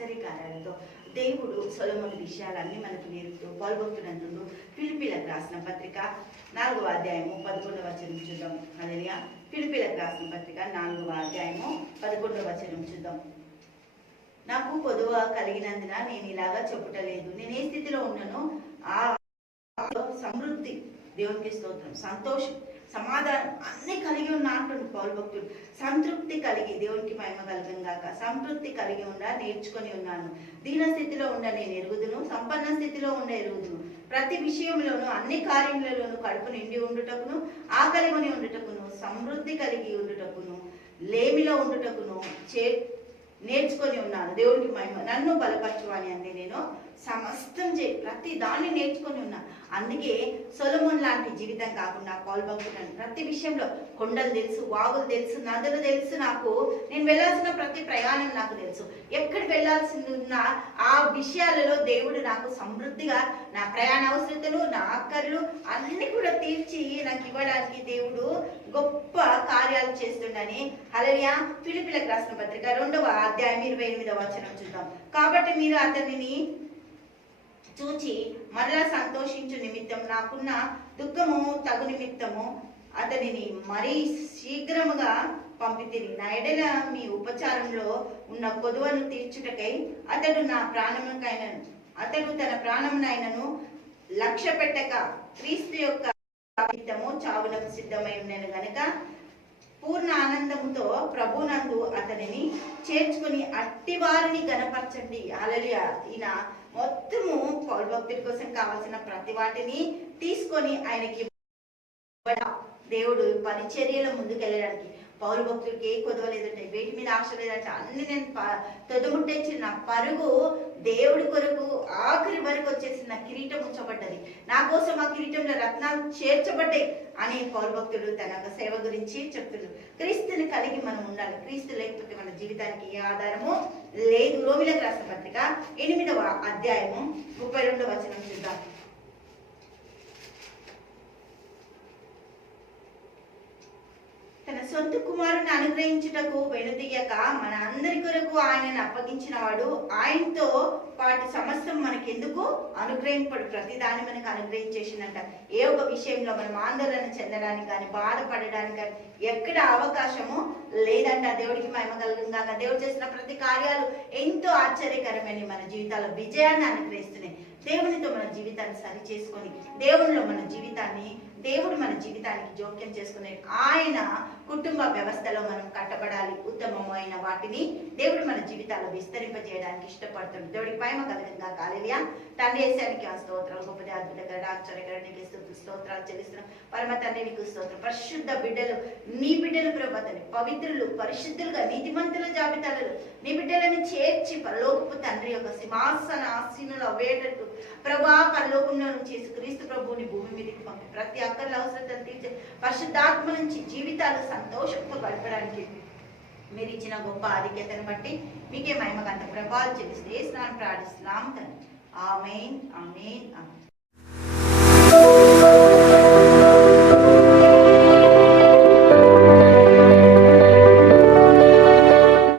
ఆశ్చర్యకార్యాలతో దేవుడు సొలముని విషయాలన్నీ మనకు నేర్పుతూ పాల్గొంటున్నందుకు ఫిలిపిలకు రాసిన పత్రిక నాలుగవ అధ్యాయము పదకొండవ వచనం చూద్దాం. అదేగా ఫిలిపిలకు రాసిన పత్రిక నాలుగవ అధ్యాయము పదకొండవ వచనం చూద్దాం. నాకు పొదువ కలిగినందున నేను ఇలాగా చెప్పుటలేదు. నేను ఏ స్థితిలో ఉన్నానో ఆ సమృద్ధి దేవునికి స్తోత్రం. సంతోషం. సమాధానం అన్ని కలిగి ఉన్న అంటుండు పౌరు భక్తుడు. సంతృప్తి కలిగి దేవునికి మహిమ కలగను గాక. సంతృప్తి కలిగి ఉండ నేర్చుకొని ఉన్నాను. దీన స్థితిలో ఉండ నేను ఎరుగుదును సంపన్న స్థితిలో ఉండ ఎరుగుదును. ప్రతి విషయంలోనూ అన్ని కార్యములలోనూ కడుపు నిండి ఉండుటకును ఆకలిగొని ఉండుటకును సమృద్ధి కలిగి ఉండుటకును లేమిలో ఉండుటకును చే నేర్చుకొని ఉన్నాను. దేవుడికి మహిమ. నన్ను బలపరచువాని అంటే నేను సమస్తం చే ప్రతి దాన్ని నేర్చుకొని ఉన్నా. అందుకే సొలమున్ లాంటి జీవితం కాకుండా పాల్పంచుకున్నాను ప్రతి విషయంలో కొండలు తెలుసు వాగులు తెలుసు నదులు తెలుసు నాకు. నేను వెళ్ళాల్సిన ప్రతి ప్రయాణం నాకు తెలుసు. ఎక్కడ వెళ్ళాల్సింది ఉన్నా ఆ విషయాలలో దేవుడు నాకు సమృద్ధిగా నా ప్రయాణ అవసరతలు నా అక్కర్లు అన్ని కూడా తీర్చి ఇవ్వడానికి దేవుడు గొప్ప కార్యాలు చేస్తుండని అలరియా పిలిపిలకు రాసిన పత్రిక రెండవ అధ్యాయం ఇరవై ఎనిమిదవ వచనం చూద్దాం. కాబట్టి మీరు అతనిని చూచి మరలా సంతోషించు నిమిత్తం నాకున్న దుఃఖము తగు నిమిత్తము అతనిని మరీ శీఘ్రముగా పంపితిరి. నా ఎడల మీ ఉపచారంలో ఉన్న కొదువను తీర్చుటకై అతడు నా ప్రాణముకైన అతడు తన ప్రాణమునైనను లక్ష్య పెట్టక క్రీస్తు యొక్క నిమిత్తము చావులకు సిద్ధమై ఉండేను గనక పూర్ణ ఆనందముతో ప్రభునందు అతనిని చేర్చుకుని అట్టి వారిని గనపరచండి. అలలియ ఈయన మొత్తము పౌరు భక్తుడి కోసం కావలసిన ప్రతి వాటిని తీసుకొని ఆయనకి దేవుడు పరిచర్యలో ముందుకెళ్ళడానికి పౌరు భక్తులకి ఏ కొదవ లేదంటే వేటి మీద ఆశ లేదంటే అన్ని నేను ప- తొదముట్టేసి నా పరుగు దేవుడి కొరకు ఆఖరి వరకు వచ్చేసి నా కిరీటం ఉంచబడ్డది. నా కోసం ఆ కిరీటంలో రత్నాలు చేర్చబడ్డాయి అని పౌరు భక్తుడు తన యొక్క సేవ గురించి చెప్తున్నారు. క్రీస్తుని కలిగి మనం ఉండాలి. క్రీస్తు లేకపోతే మన జీవితానికి ఏ ఆధారము లేదు. రోమిలకు రాసిన పత్రిక ఎనిమిదవ అధ్యాయము ముప్పై రెండవ వచనం చూద్దాం తన సొంత కుమారుని అనుగ్రహించుటకు వెనుదీయక మన అందరి కొరకు ఆయనను అప్పగించిన వాడు ఆయనతో పాటు సమస్తం మనకెందుకు? అనుగ్రహింపడు. ప్రతి దాన్ని మనకు అనుగ్రహించేసిందంట ఏ ఒక విషయంలో మనం ఆందోళన చెందడానికి కానీ బాధపడడానికి కానీ ఎక్కడ అవకాశము లేదంట. దేవుడికి మహిమ కలుగుగాక దేవుడు చేసిన ప్రతి కార్యాలు ఎంతో ఆశ్చర్యకరమైన మన జీవితాల్లో. విజయాన్ని అనుగ్రహిస్తున్నాయి. దేవునితో మన జీవితాన్ని సరి చేసుకొని దేవునిలో మన జీవితాన్ని దేవుడు మన జీవితానికి జోక్యం చేసుకునే ఆయన కుటుంబ వ్యవస్థలో మనం కట్టబడాలి ఉత్తమమైన వాటిని దేవుడు మన జీవితాల్లో విస్తరింపజేయడానికి ఇష్టపడుతుంది దేవుడికి పైమ కలగంగా కాలేలియా తండ్రి వేసానికి ఆ స్తోత్రం గొప్పది అద్భుతకరణ ఆశ్చర్యకరణకి స్తోత్రాలు చెల్లిస్తున్నాం. పరమ తండ్రి నీకు స్తోత్రం. పరిశుద్ధ బిడ్డలు నీ బిడ్డలు ప్రభాతని పవిత్రులు పరిశుద్ధులుగా నీతిమంతుల జాబితాలలో నీ బిడ్డలను చేర్చి పరలోకపు తండ్రి యొక్క సింహాసన ఆసీనులు అవ్వేటట్టు ప్రభా పరలోకంలో నుంచి క్రీస్తు ప్రభువుని భూమి మీద ప్రతి అక్కర్ల అవసరతను తీర్చే పరిశుద్ధాత్మ నుంచి జీవితాలు సంతోషంతో గడపడానికి మీరు ఇచ్చిన గొప్ప ఆధిక్యతను బట్టి మీకే మహిమకంత ప్రభావం చెల్లిస్తే స్నానం ప్రార్థిస్తున్నాం తండ్రి. ఆమెన్ ఆమెన్ ఆమె